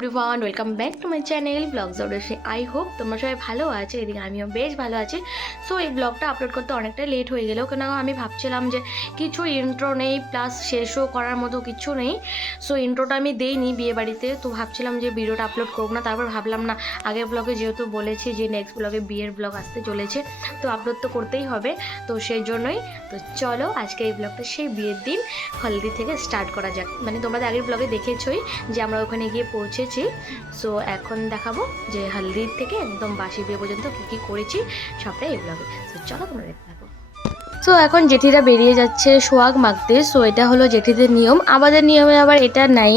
Everyone, welcome back to my channel blogs অবশ্যই। I hope তোমরা সবাই ভালো আছে, এদিকে আমিও বেশ ভালো আছি। সো এই ব্লগটা আপলোড করতে অনেকটা লেট হয়ে গেল, কেন আমি ভাবছিলাম যে কিছু ইন্ট্রো নেই, প্লাস শেষও করার মতো কিছু নেই। সো ইন্ট্রোটা আমি দেইনি বিয়ে বাড়িতে, তো ভাবছিলাম যে ভিডিওটা আপলোড করব না। তারপর ভাবলাম না, আগের ব্লগে যেহেতু বলেছি যে নেক্সট ব্লগে বিয়ের ব্লগ আসতে চলেছে, তো আপলোড তো করতেই হবে। তো সেই জন্যই তো চলো আজকে এই ব্লগটা সেই বিয়ের দিন হলদি থেকে স্টার্ট করা যাক। মানে তোমরা আগের ব্লগে দেখেছই যে আমরা ওখানে গিয়ে পৌঁছেছি। সো এখন দেখাবো যে হলদির থেকে একদম বাসি বিয়ে পর্যন্ত কী কী করেছি সবটাই এই ব্লগে। সো চলো তোমরা দেখতে থাকো। সো এখন জেঠিরা বেরিয়ে যাচ্ছে সোহাগ মাখতে। সো এটা হলো জেঠিদের নিয়ম, আমাদের নিয়মে আবার এটা নাই।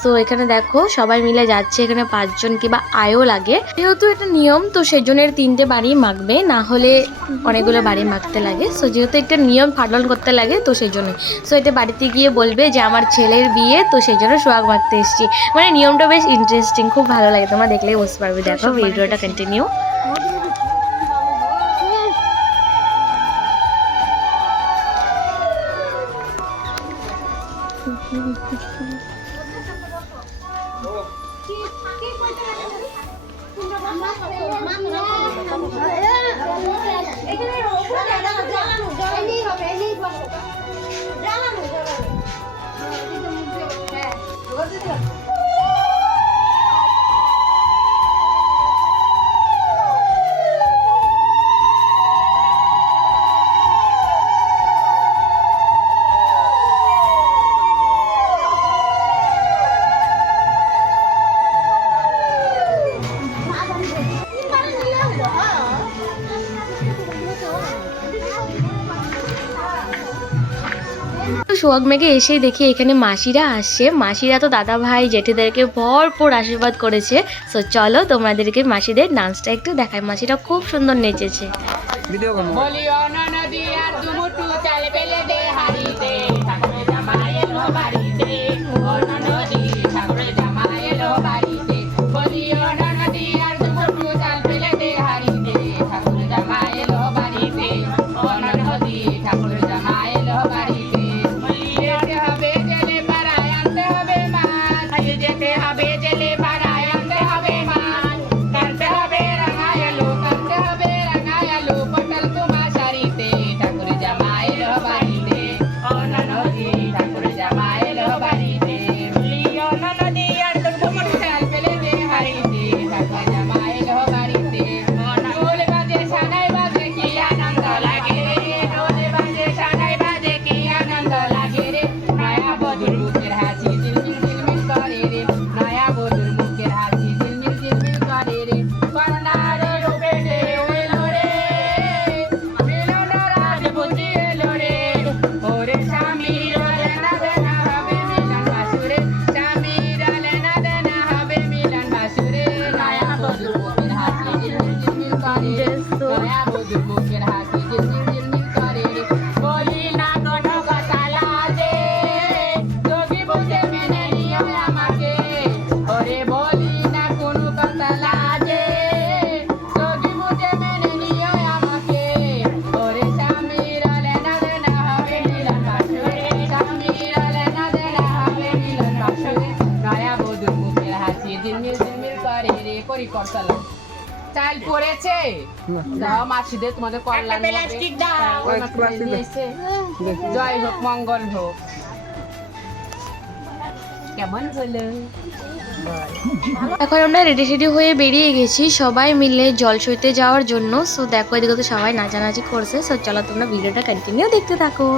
সো এখানে দেখো সবাই মিলে যাচ্ছে, এখানে 5 জন কিংবা আয়ও লাগে, যেহেতু এটা নিয়ম তো সেই জন্য 3টে বাড়ি মাখবে, না হলে অনেকগুলো বাড়ি মাখতে লাগে। সো যেহেতু একটা নিয়ম পালন করতে লাগে তো সেই জন্যই। সো এটা বাড়িতে গিয়ে বলবে যে আমার ছেলের বিয়ে, তো সেই জন্য সোহাগ মাখতে এসেছি। মানে নিয়মটা বেশ ইন্টারেস্টিং, খুব ভালো লাগে, তোমরা দেখলেই বুঝতে পারবে। দেখো ভিডিওটা কন্টিনিউ। সোহাগ মেঘে এসেই দেখি এখানে মাসিরা আসছে। মাসিরা তো দাদা ভাই জেঠিদেরকে ভরপুর আশীর্বাদ করেছে। সো চলো তোমাদেরকে মাসিদের ডান্সটা একটু দেখায়। মাসিরা খুব সুন্দর নেচেছে। চাল পড়েছে দাও মাসিদের, তোমাদের কল্যাণ প্লাস্টিক দাও, জয় হোক মঙ্গল হোক। কেমন হলো? এখন আমরা রেডি সেডি হয়ে বেরিয়ে গেছি সবাই মিলে জল সইতে যাওয়ার জন্য। সো দেখো এদিকে তো সবাই নাচানাচি করছে। সো চলো তোমরা ভিডিওটা কন্টিনিউ দেখতে থাকো।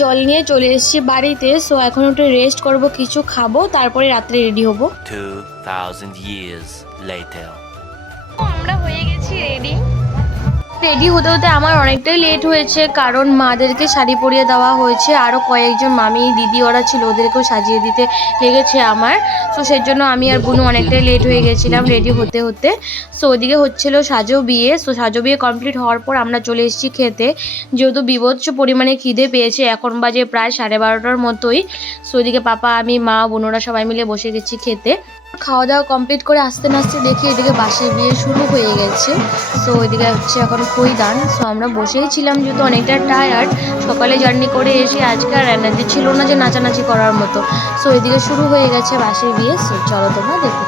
জল নিয়ে চলে এসেছি বাড়িতে। সো এখন একটু রেস্ট করব, কিছু খাবো, তারপরে রাত্রে রেডি হব। 2000 years later. আমরা হয়ে গেছি রেডি। রেডি হতে হতে আমার অনেকটাই লেট হয়েছে, কারণ মাদেরকে শাড়ি পরিয়ে দেওয়া হয়েছে, আরও কয়েকজন মামি দিদি ওরা ছিল, ওদেরকেও সাজিয়ে দিতে লেগেছে আমার। সো সেই জন্য আমি আর বুনু অনেকটাই লেট হয়ে গেছিলাম রেডি হতে হতে। সো ওদিকে হচ্ছিল সাজো বিয়ে। সো সাজো বিয়ে কমপ্লিট হওয়ার পর আমরা চলে এসেছি খেতে, যেহেতু বিভৎস পরিমাণে খিদে পেয়েছে। এখন বাজে প্রায় 12:30টার মতোই। সো ওদিকে পাপা, আমি, মা, বোনরা সবাই মিলে বসে গেছি খেতে। খাওয়া দাওয়া কমপ্লিট করে আস্তে আস্তে দেখি এদিকে বাসি বিয়ে শুরু হয়ে গেছে। সো ওইদিকে হচ্ছে এখন খইদান। সো আমরা বসেই ছিলাম, যেহেতু অনেকটা টায়ার্ড, সকালে জার্নি করে এসে আজকে আর এনার্জি ছিল না যে নাচানাচি করার মতো। সো ওইদিকে শুরু হয়ে গেছে বাসি বিয়ে। সো চলো তোমরা দেখো।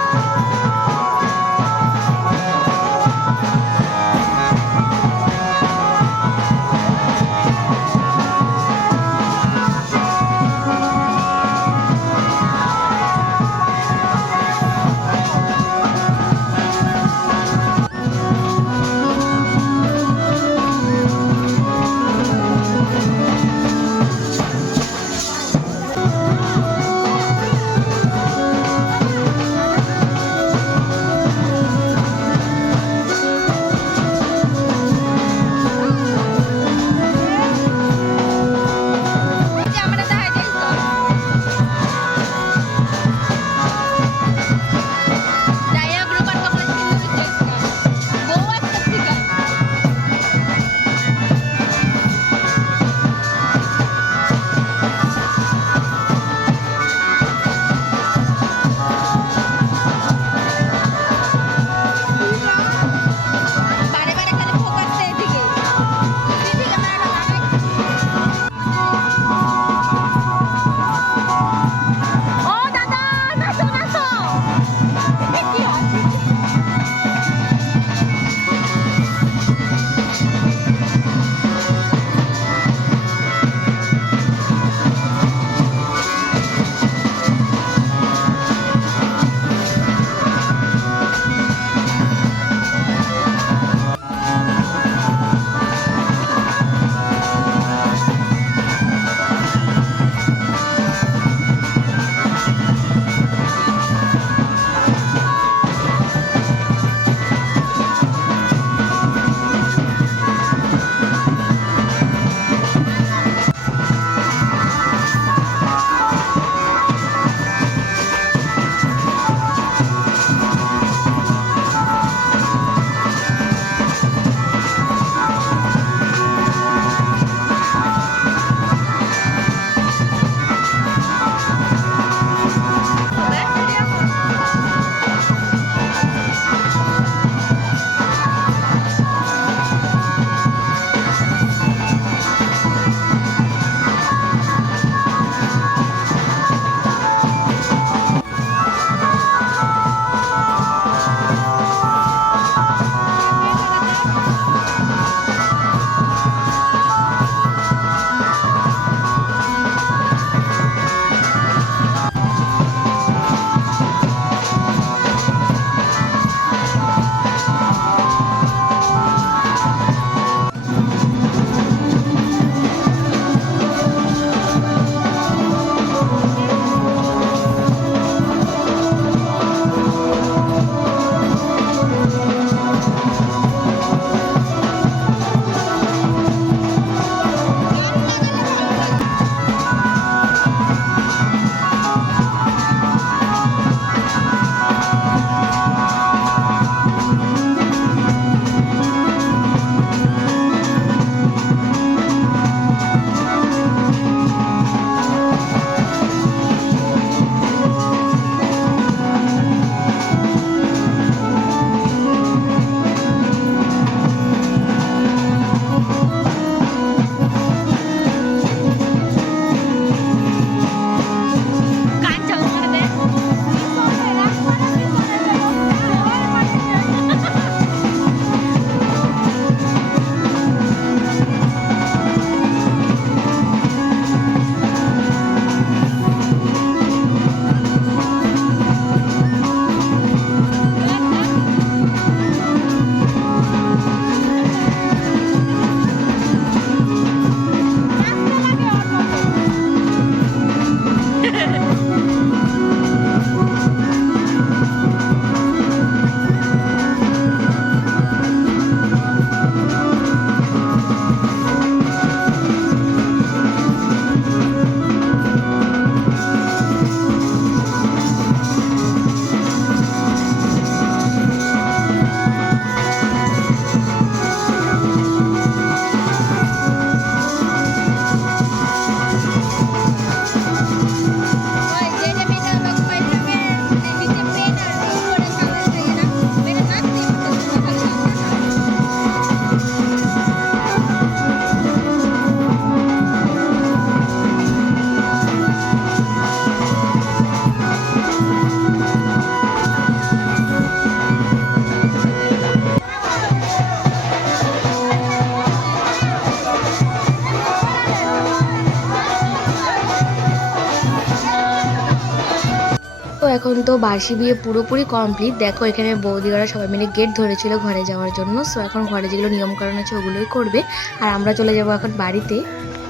তো বাসি বিয়ে পুরোপুরি কমপ্লিট। দেখো এখানে বৌদিরা সবাই মিলে গেট ধরেছিল ঘরে যাওয়ার জন্য। সো এখন ঘরে যেগুলো নিয়মকানুন আছে ওগুলোই করবে, আর আমরা চলে যাব এখন বাড়িতে।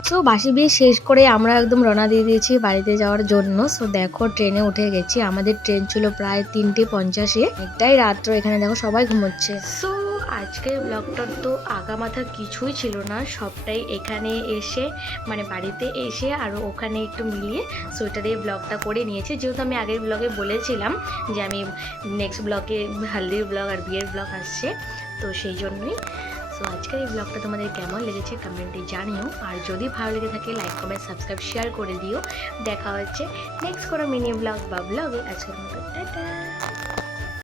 সো বাসি বিয়ে শেষ করে আমরা একদম রওনা দিয়ে দিয়েছি বাড়িতে যাওয়ার জন্য। সো দেখো ট্রেনে উঠে গেছি, আমাদের ট্রেন ছিল প্রায় 3:50। একটাই রাত্র, এখানে দেখো সবাই ঘুমোচ্ছে। সো আজকের ব্লগটার তো আগা মাথা কিছুই ছিল না, সবটাই এখানে এসে মানে বাড়িতে এসে আর ওখানে একটু মিলিয়ে সো এটা দিয়ে ব্লগটা করে নিয়েছি। যেহেতু আমি আগের ব্লগে বলেছিলাম যে আমি নেক্সট ব্লগে হালদির ব্লগ আর বিয়ের ব্লগ আসছে, তো সেই জন্যই। সো আজকের এই ব্লগটা তোমাদের কেমন লেগেছে কমেন্টে জানিও, আর যদি ভালো লেগে থাকে লাইক কমেন্ট সাবস্ক্রাইব শেয়ার করে দিও। দেখা হচ্ছে নেক্সট কোনো মিনি ব্লগ বা ব্লগে। আজকের মতো টাটা।